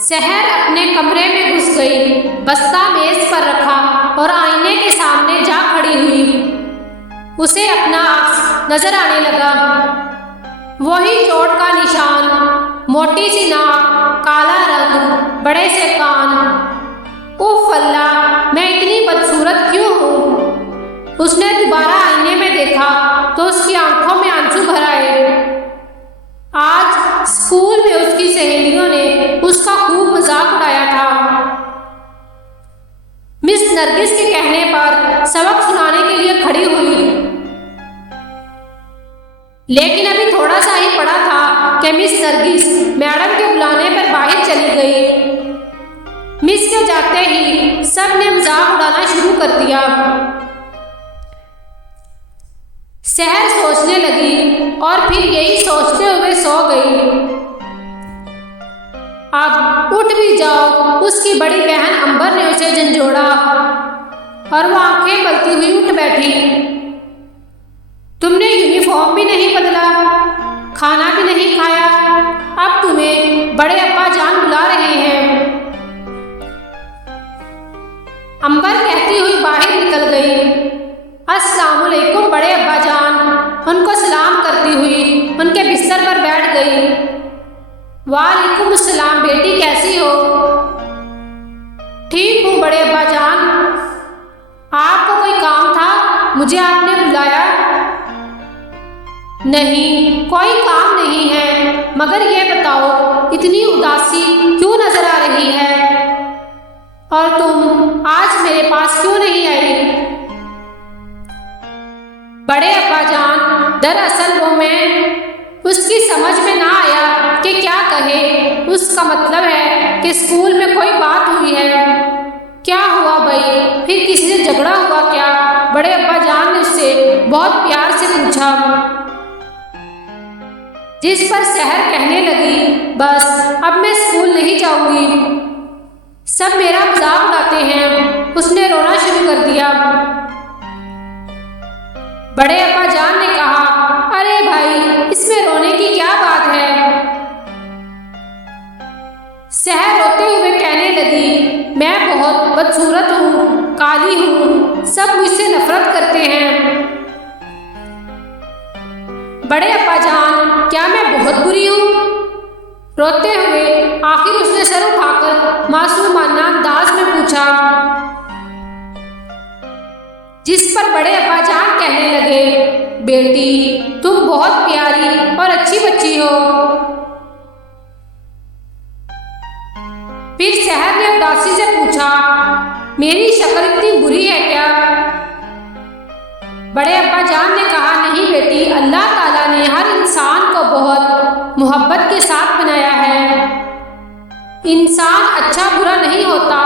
सहर अपने कमरे में घुस गई, बस्ता मेज पर रखा और आईने के सामने जा खड़ी हुई। उसे अपना अक्स नजर आने लगा। वही चोट का निशान, मोटी सी नाक, काला रंग, बड़े से कान। उफ अल्लाह, मैं इतनी बदसूरत क्यों हूँ? उसने दोबारा आईने में देखा तो उसकी आंखों में आंसू भर आए। आज स्कूल में उसकी सहेलियों ने उसका खूब मजाक उड़ाया था। मिस नरगिस के कहने पर सबक सुनाने के लिए खड़ी हुई, लेकिन अभी थोड़ा सा ही पड़ा था कि मिस नरगिस मैडम के बुलाने पर बाहर चली गई। मिस के जाते ही सब ने मजाक उड़ाना शुरू कर दिया। सहर सोचने लगी और फिर यही सोचते हुए सो गई। अब उठ भी जाओ, उसकी बड़ी बहन अंबर ने उसे झंझोड़ा और वो आंखें मलती हुई उठ बैठी। तुमने यूनिफॉर्म भी नहीं बदला, खाना भी नहीं खाया, अब तुम्हें बड़े अब्बा जान बुला रहे हैं। अंबर कहती हुई बाहर निकल गई। अस्सलाम वालेकुम बड़े अब्बा जान, उनको सलाम करती हुई उनके बिस्तर पर बैठ गई। वालेकुम अस्सलाम बेटी, कैसी हो? ठीक हूँ बड़े अब्बा जान। आपको कोई काम था? मुझे आपने बुलाया? नहीं, कोई काम नहीं है, मगर ये बताओ इतनी उदासी क्यों नजर आ रही है? और तुम आज मेरे पास क्यों नहीं आई? बड़े अब्बा जान, दरअसल वो मैं उसकी समझ में ना आया कि क्या कहे। उसका मतलब है कि स्कूल में कोई बात हुई है। क्या हुआ भाई, फिर किसी से झगड़ा हुआ क्या? बड़े अब्बा जान ने उससे बहुत प्यार से पूछा, जिस पर सहर कहने लगी, बस अब मैं स्कूल नहीं जाऊंगी, सब मेरा मजाक उड़ाते हैं। उसने रोना शुरू कर दिया। बड़े अब्बा जान ने कहा, अरे भाई, इसमें रोने की क्या बात है? सहर रोते हुए कहने लगी, मैं बहुत बदसूरत हूँ, काली हूँ, सब मुझसे नफरत करते हैं। बड़े अब्बा जान, क्या मैं बहुत बुरी हूँ? रोते हुए आखिर उसने सर उठाकर मासूमाना अंदाज में पूछा, जिस पर बड़े अब्बा जान कहने लगे, बेटी तुम बहुत प्यारी और अच्छी बच्ची हो। फिर सहर ने उदासी से पूछा, मेरी शक्ल इतनी बुरी है क्या? बड़े अब्बा जान ने कहा, नहीं बेटी, अल्लाह ताला ने हर इंसान को बहुत मोहब्बत के साथ बनाया है। इंसान अच्छा बुरा नहीं होता,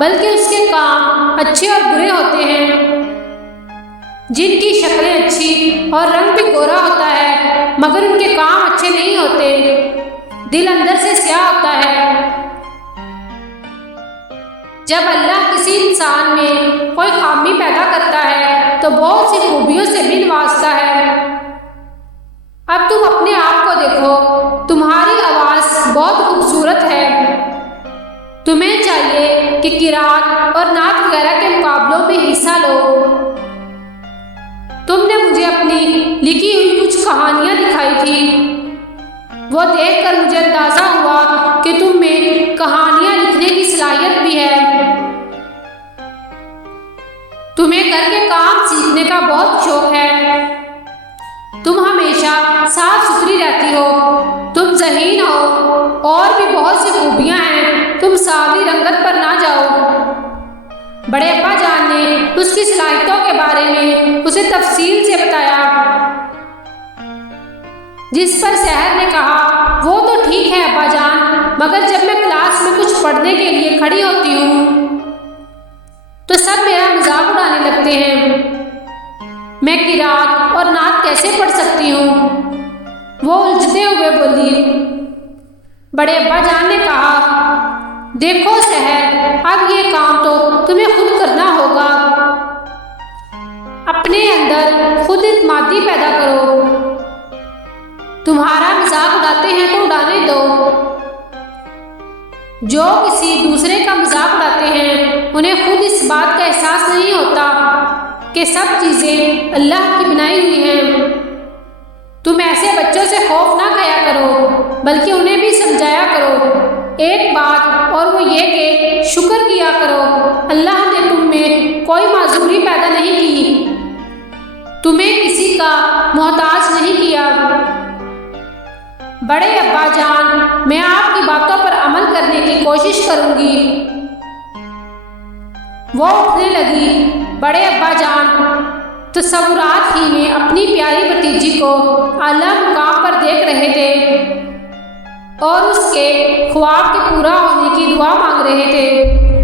बल्कि उसके काम अच्छे और बुरे होते हैं। जिनकी शक्लें अच्छी और रंग भी गोरा होता है, मगर उनके काम अच्छे नहीं होते, दिल अंदर से स्याह होता है। जब अल्लाह किसी इंसान में कोई खामी पैदा करता है तो बहुत सी खूबियों से भी नवाजता है। अब तुम अपने आप को देखो, तुम्हारी आवाज़ बहुत खूबसूरत है। तुम्हें चाहिए कि किरात और नात वगैरह के मुकाबलों में हिस्सा लो। तुमने मुझे अपनी लिखी हुई कुछ कहानियां दिखाई थी, वो देखकर मुझे अंदाजा हुआ कि तुम में कहानियां लिखने की सलाहियत भी है। तुम्हें घर के काम सीखने का बहुत शौक है। तुम हमेशा साफ सुथरी रहती हो, तुम ज़हीन हो, और भी बहुत सी खूबियां हैं। तुम सावली रंगत पर ना जाओ। बड़े अब्बा जान ने उसकी सलाहियतों के बारे में उसे तफसील से बताया, जिस पर सहर ने कहा, वो तो ठीक है अब्बा जान, मगर जब मैं क्लास में कुछ पढ़ने के लिए खड़ी होती हूँ तो सब मेरा मजाक उड़ाने लगते हैं। मैं किरात और नात कैसे पढ़ सकती हूँ? वो उलझते हुए बोली। बड़े अब्बा जान ने कहा, देखो सहर, अब ये काम तो तुम्हें खुद करना होगा। अपने अंदर खुद इत्मीनान पैदा करो। तुम्हारा मजाक उड़ाते हैं तो उड़ाने दो। जो किसी दूसरे का मजाक उड़ाते हैं उन्हें खुद इस बात का एहसास नहीं होता कि सब चीज़ें अल्लाह की बनाई हुई हैं। तुम ऐसे बच्चों से खौफ ना खाया करो, बल्कि उन्हें भी समझाया करो। एक बात और वो ये कि शुक्र किया करो, अल्लाह ने तुम में कोई माजूरी पैदा नहीं की, तुम्हें किसी का मोहताज नहीं किया। बड़े अब्बा जान, मैं आपकी बातों पर अमल करने की कोशिश करूंगी। वो उठने लगी। बड़े अब्बा जान तसव्वुरात ही में अपनी प्यारी भतीजी को आला मुकाम पर देख रहे थे और उसके ख्वाब के पूरा होने की दुआ मांग रहे थे।